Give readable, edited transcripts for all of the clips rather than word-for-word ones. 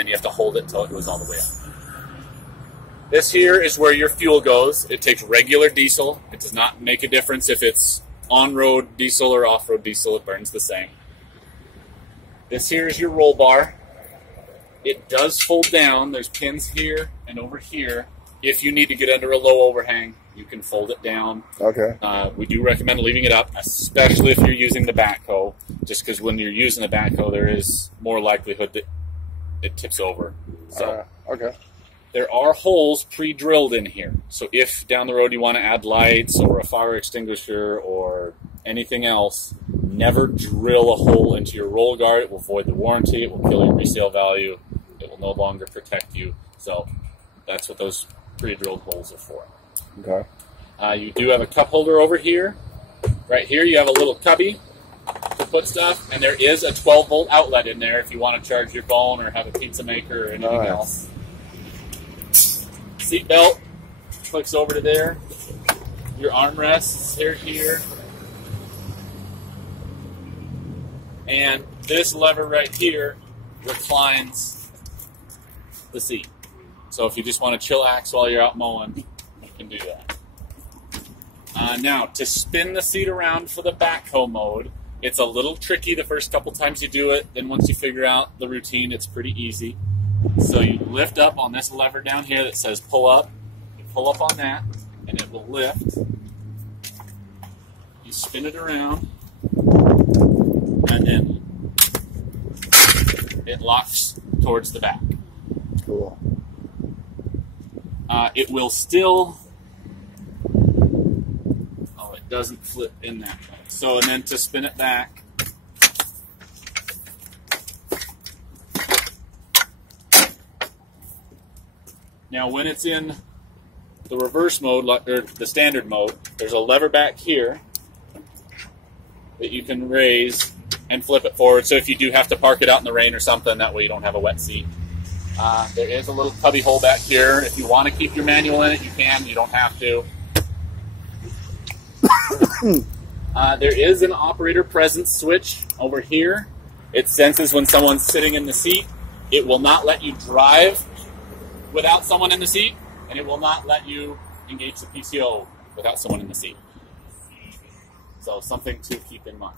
then you have to hold it until it goes all the way up. This here is where your fuel goes. It takes regular diesel. It does not make a difference if it's on-road diesel or off-road diesel. It burns the same. This here is your roll bar. It does fold down. There's pins here and over here. If you need to get under a low overhang, you can fold it down. Okay. We do recommend leaving it up, especially if you're using the backhoe, just because when you're using the backhoe, there is more likelihood that it tips over. So, okay. There are holes pre-drilled in here. So if down the road you want to add lights or a fire extinguisher or anything else, never drill a hole into your roll guard. It will void the warranty. It will kill your resale value. It will no longer protect you. So that's what those pre-drilled holes are for. Okay. You do have a cup holder over here. Right here you have a little cubby to put stuff, and there is a 12-volt outlet in there if you want to charge your phone or have a pizza maker or anything else. Seat belt clicks over to there. Your armrests are here. And this lever right here reclines the seat. So if you just want to chillax while you're out mowing, you can do that. Now, to spin the seat around for the backhoe mode, it's a little tricky the first couple times you do it. Then once you figure out the routine, it's pretty easy. So you lift up on this lever down here that says pull up. You pull up on that, and it will lift. You spin it around, and then it locks towards the back. Cool. It will still... Oh, it doesn't flip in that way. So, and then to spin it back, now, when it's in the reverse mode, or the standard mode, there's a lever back here that you can raise and flip it forward. So if you do have to park it out in the rain or something, that way you don't have a wet seat. There is a little cubby hole back here. If you want to keep your manual in it, you can. You don't have to. There is an operator presence switch over here. It senses when someone's sitting in the seat. It will not let you drive without someone in the seat, and it will not let you engage the PCO without someone in the seat. So something to keep in mind.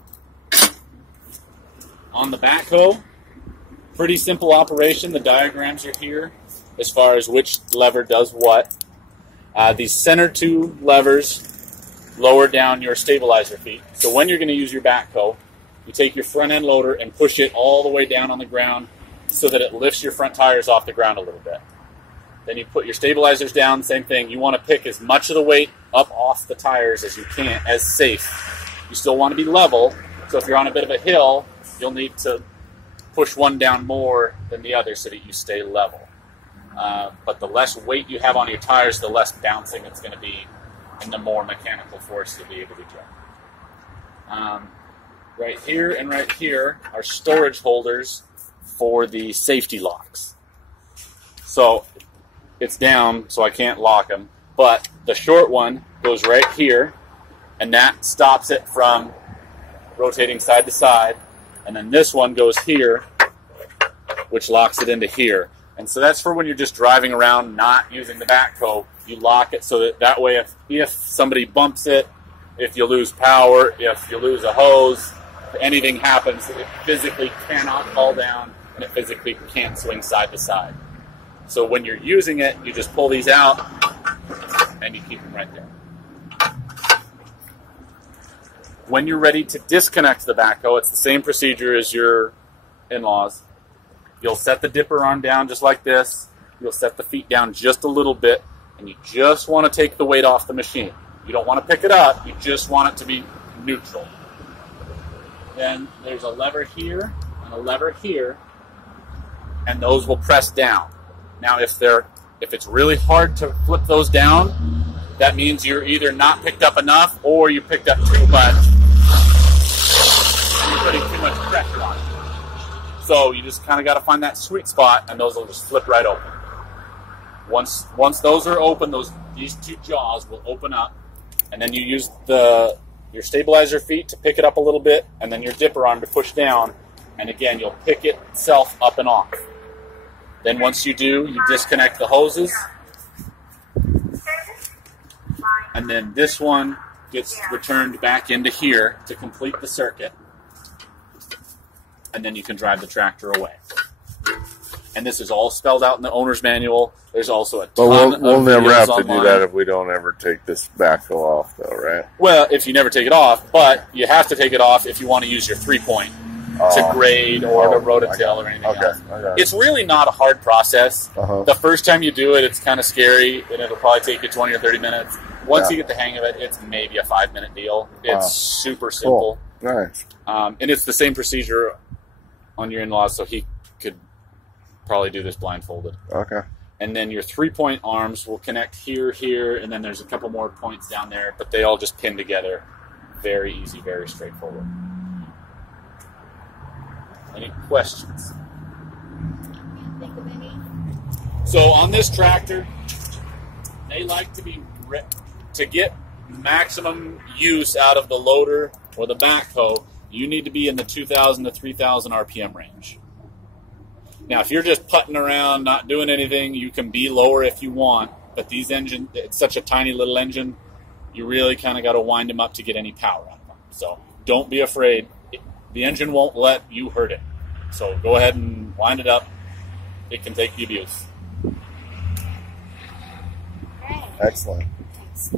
On the backhoe, pretty simple operation. The diagrams are here as far as which lever does what. These center two levers lower down your stabilizer feet. So when you're going to use your backhoe, you take your front end loader and push it all the way down on the ground so that it lifts your front tires off the ground a little bit. Then you put your stabilizers down, same thing. You want to pick as much of the weight up off the tires as you can, as safe. You still want to be level, so if you're on a bit of a hill, you'll need to push one down more than the other so that you stay level. But the less weight you have on your tires, the less bouncing it's going to be, and the more mechanical force you'll be able to get. Right here and right here are storage holders for the safety locks. So it's down, so I can't lock them. But the short one goes right here, and that stops it from rotating side to side. And then this one goes here, which locks it into here. And so that's for when you're just driving around, not using the backhoe. You lock it so that way if somebody bumps it, if you lose power, if you lose a hose, if anything happens, it physically cannot fall down, and it physically can't swing side to side. So when you're using it, you just pull these out, and you keep them right there. When you're ready to disconnect the backhoe, it's the same procedure as your in-laws. You'll set the dipper arm down just like this. You'll set the feet down just a little bit, and you just want to take the weight off the machine. You don't want to pick it up. You just want it to be neutral. Then there's a lever here and a lever here, and those will press down. Now, if it's really hard to flip those down, that means you're either not picked up enough or you picked up too much, and you're putting too much pressure on it. So you just kind of got to find that sweet spot, and those will just flip right open. Once those are open, these two jaws will open up, and then you use your stabilizer feet to pick it up a little bit, and then your dipper arm to push down, and again, you'll pick itself up and off. Then once you do, you disconnect the hoses. And then this one gets returned back into here to complete the circuit. And then you can drive the tractor away. And this is all spelled out in the owner's manual. There's also a ton of we'll never have to online. do that if we don't ever take this backhoe off, though, right? Well, if you never take it off, but you have to take it off if you want to use your 3-point to grade or to rototill or anything else. It's really not a hard process. The first time you do it, it's kind of scary, and it'll probably take you 20 or 30 minutes. Once you get the hang of it, it's maybe a 5-minute deal. It's super simple. Cool. Nice. And it's the same procedure on your in-laws, so he could probably do this blindfolded. Okay. And then your 3-point arms will connect here, here, and then there's a couple more points down there, but they all just pin together. Very easy, very straightforward. Any questions? Can't think of any. So on this tractor, they like to get maximum use out of the loader or the backhoe. You need to be in the 2,000 to 3,000 RPM range. Now, if you're just putting around, not doing anything, you can be lower if you want. But these engines, it's such a tiny little engine, you really kind of got to wind them up to get any power out of them. So don't be afraid. The engine won't let you hurt it. So go ahead and wind it up. It can take the abuse. Okay. Excellent. Thanks.